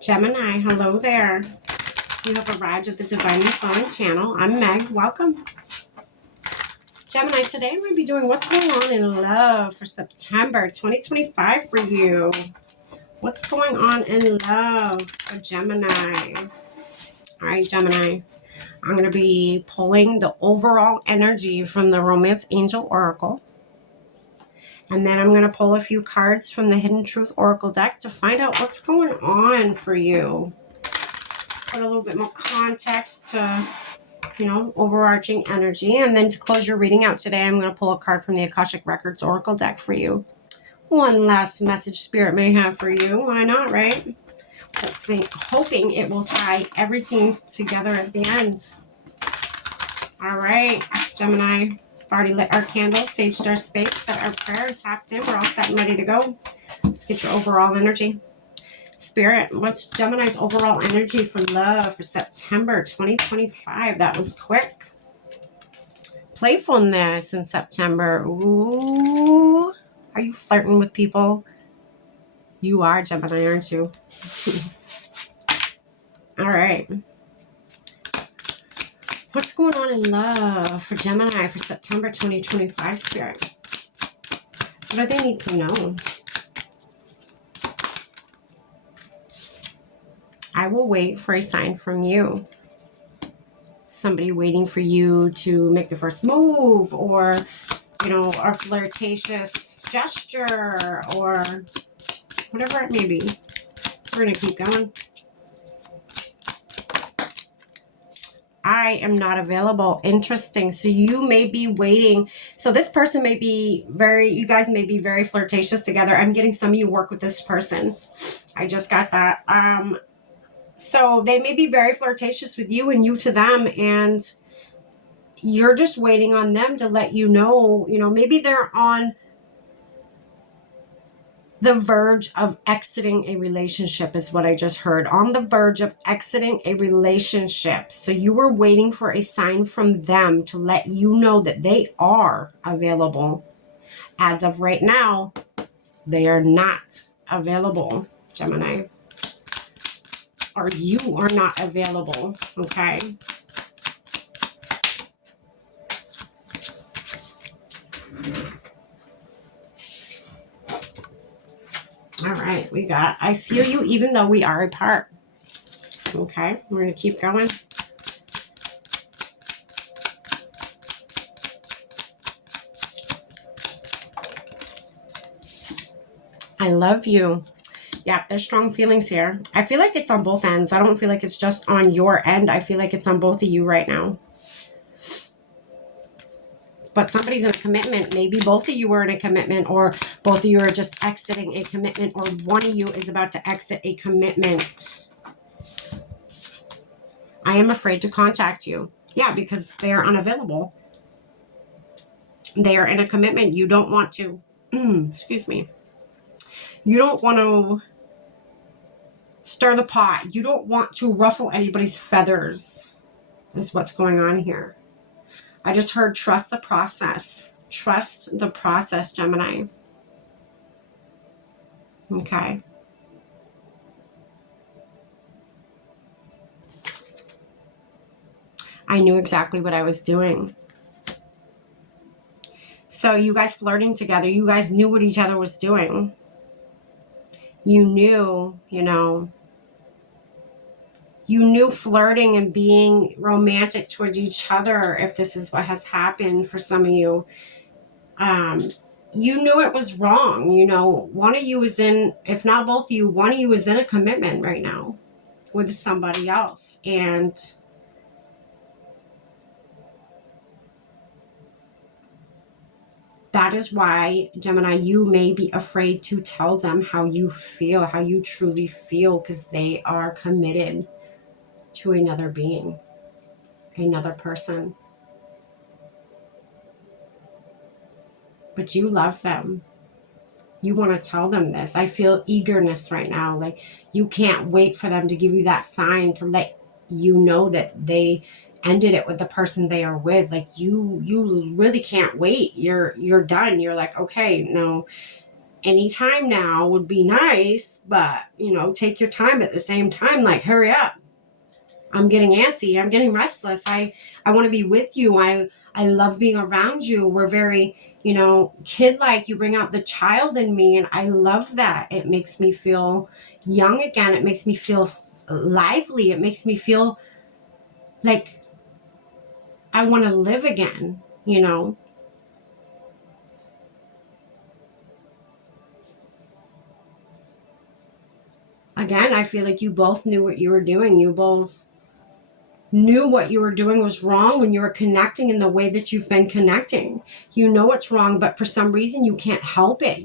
Gemini, hello there. You have arrived at the Divinely Flowing channel. I'm Meg. Welcome. Gemini, today I'm going to be doing what's going on in love for September 2025 for you. What's going on in love for Gemini? All right, Gemini. I'm going to be pulling the overall energy from the Romance Angel Oracle. And then I'm going to pull a few cards from the Hidden Truth Oracle deck to find out what's going on for you. Put a little bit more context to, overarching energy. And then to close your reading out today, I'm going to pull a card from the Akashic Records Oracle deck for you. One last message Spirit may have for you. Why not, right? Hoping it will tie everything together at the end. All right, Gemini. Already lit our candles, saged our space, set our prayer, tapped in. We're all set and ready to go. Let's get your overall energy. Spirit, what's Gemini's overall energy for love for September 2025? That was quick. Playfulness in September. Ooh. Are you flirting with people? You are, Gemini, aren't you? All right. What's going on in love for Gemini for September 2025, Spirit? What do they need to know? I will wait for a sign from you. Somebody waiting for you to make the first move, or, a flirtatious gesture, or whatever it may be. We're going to keep going. I am not available. Interesting. So you may be waiting. So this person may be you guys may be very flirtatious together. I'm getting some of you work with this person. I just got that. So they may be very flirtatious with you and you to them. And you're just waiting on them to let you know, maybe they're on the verge of exiting a relationship is what I just heard. On the verge of exiting a relationship. So you were waiting for a sign from them to let you know that they are available. As of right now, they are not available, Gemini. Or you are not available, okay? All right, we got, I feel you even though we are apart. Okay, we're going to keep going. I love you. Yeah, there's strong feelings here. I feel like it's on both ends. I don't feel like it's just on your end. I feel like it's on both of you right now. But somebody's in a commitment. Maybe both of you are in a commitment, or both of you are just exiting a commitment, or one of you is about to exit a commitment. I am afraid to contact you. Yeah, because they are unavailable. They are in a commitment. You don't want to, excuse me. You don't want to stir the pot. You don't want to ruffle anybody's feathers, is what's going on here. I just heard trust the process. Trust the process, Gemini. Okay. I knew exactly what I was doing. So you guys flirting together, you guys knew what each other was doing. You knew, you knew flirting and being romantic towards each other, if this is what has happened for some of you. You knew it was wrong. One of you is in, if not both of you, one of you is in a commitment right now with somebody else. And that is why, Gemini, you may be afraid to tell them how you feel, how you truly feel, because they are committed to another being, another person. But you love them. You want to tell them this. I feel eagerness right now. Like you can't wait for them to give you that sign to let you know that they ended it with the person they are with. Like you really can't wait. You're done. You're like, okay, no. anytime now would be nice, but, you know, take your time at the same time. Like, hurry up. I'm getting antsy. I'm getting restless. I want to be with you. I love being around you. We're very, you know, kid-like. You bring out the child in me, and I love that. It makes me feel young again. It makes me feel lively. It makes me feel like I want to live again, you know. Again, I feel like you both knew what you were doing. You both knew what you were doing was wrong when you were connecting in the way that you've been connecting. You know it's wrong, but for some reason you can't help it.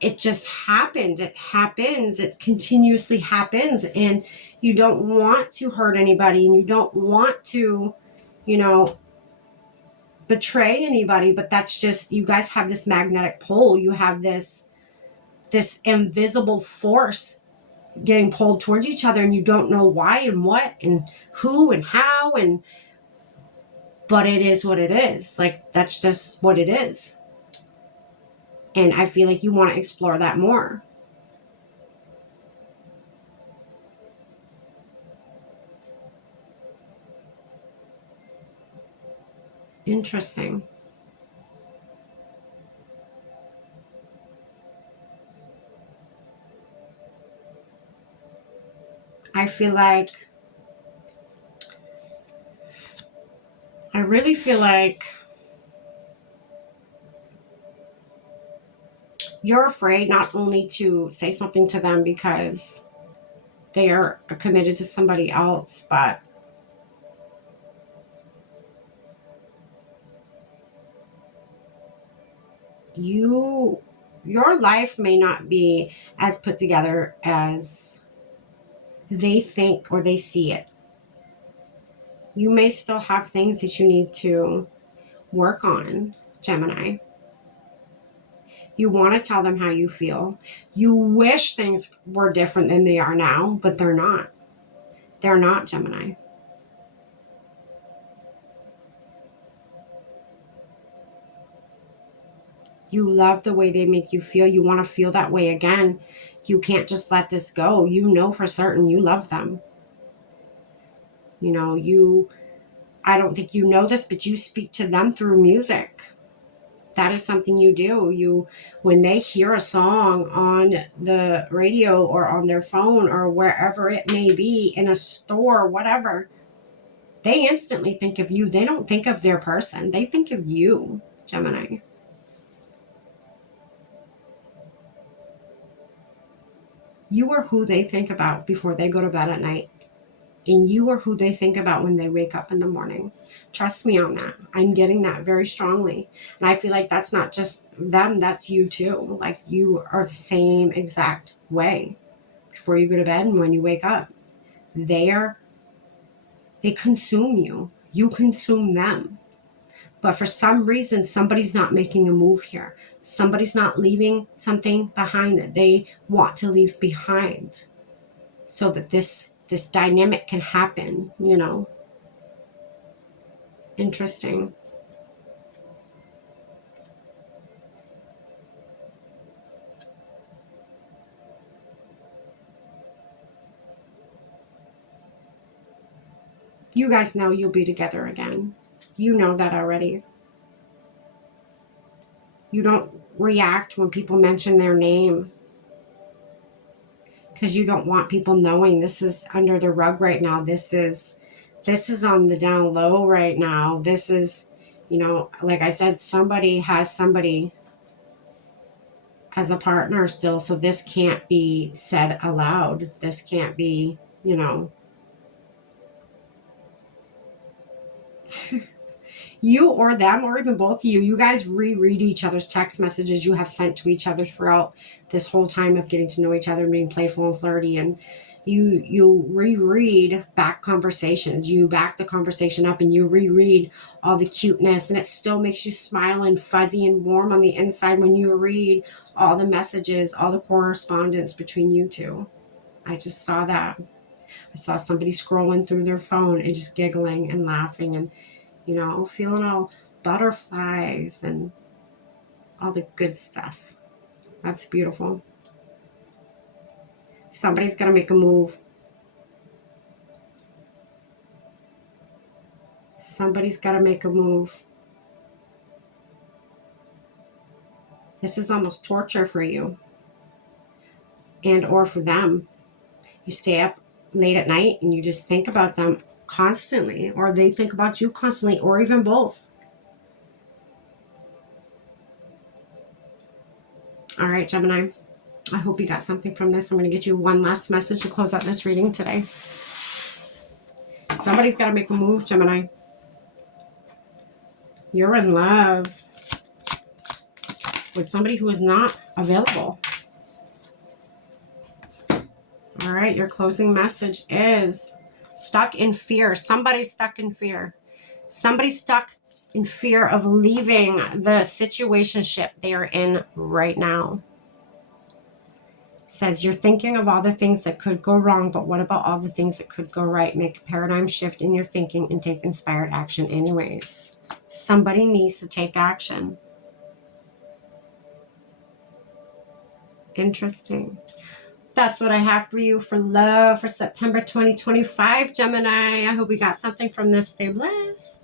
It just happened. It happens. It continuously happens. And you don't want to hurt anybody, and you don't want to, you know, betray anybody, but that's just, you guys have this magnetic pole. You have this invisible force getting pulled towards each other, and you don't know why and what and who and how, and but it is what it is. Like, that's just what it is. And I feel like you want to explore that more. Interesting. I feel like, I really feel like you're afraid not only to say something to them because they are committed to somebody else, but your life may not be as put together as they think or they see it. You may still have things that you need to work on, Gemini. You want to tell them how you feel. You wish things were different than they are now, but they're not. They're not, Gemini. You love the way they make you feel. You want to feel that way again. You can't just let this go. You know for certain you love them. You know, I don't think you know this, but you speak to them through music. That is something you do. When they hear a song on the radio or on their phone or wherever it may be, in a store, whatever, they instantly think of you. They don't think of their person. They think of you, Gemini. You are who they think about before they go to bed at night. And you are who they think about when they wake up in the morning. Trust me on that. I'm getting that very strongly. And I feel like that's not just them, that's you too. Like, you are the same exact way before you go to bed and when you wake up. They consume you. You consume them. But for some reason, somebody's not making a move here. Somebody's not leaving something behind that they want to leave behind so that this dynamic can happen, you know. Interesting. You guys know you'll be together again. You know that already. You don't react when people mention their name because you don't want people knowing this is under the rug right now. This is on the down low right now. This is, you know, like I said, somebody has somebody as a partner still, so this can't be said aloud. This can't be, you know. You or them, or even both of you, you guys reread each other's text messages you have sent to each other throughout this whole time of getting to know each other and being playful and flirty. And you reread back conversations. You back the conversation up and you reread all the cuteness, and it still makes you smile and fuzzy and warm on the inside when you read all the messages, all the correspondence between you two. I just saw that. I saw somebody scrolling through their phone and just giggling and laughing and, you know, feeling all butterflies and all the good stuff. That's beautiful. Somebody's got to make a move. Somebody's got to make a move. This is almost torture for you. And or for them. You stay up late at night and you just think about them constantly. Or they think about you constantly. Or even both. All right, Gemini. I hope you got something from this. I'm going to get you one last message to close out this reading today. Somebody's got to make a move, Gemini. You're in love with somebody who is not available. All right, your closing message is stuck in fear. Somebody's stuck in fear. Somebody's stuck in fear of leaving the situationship they are in right now. Says you're thinking of all the things that could go wrong, but what about all the things that could go right? Make a paradigm shift in your thinking and take inspired action anyways. Somebody needs to take action. Interesting. That's what I have for you for love for September 2025, Gemini. I hope we got something from this. Stay blessed.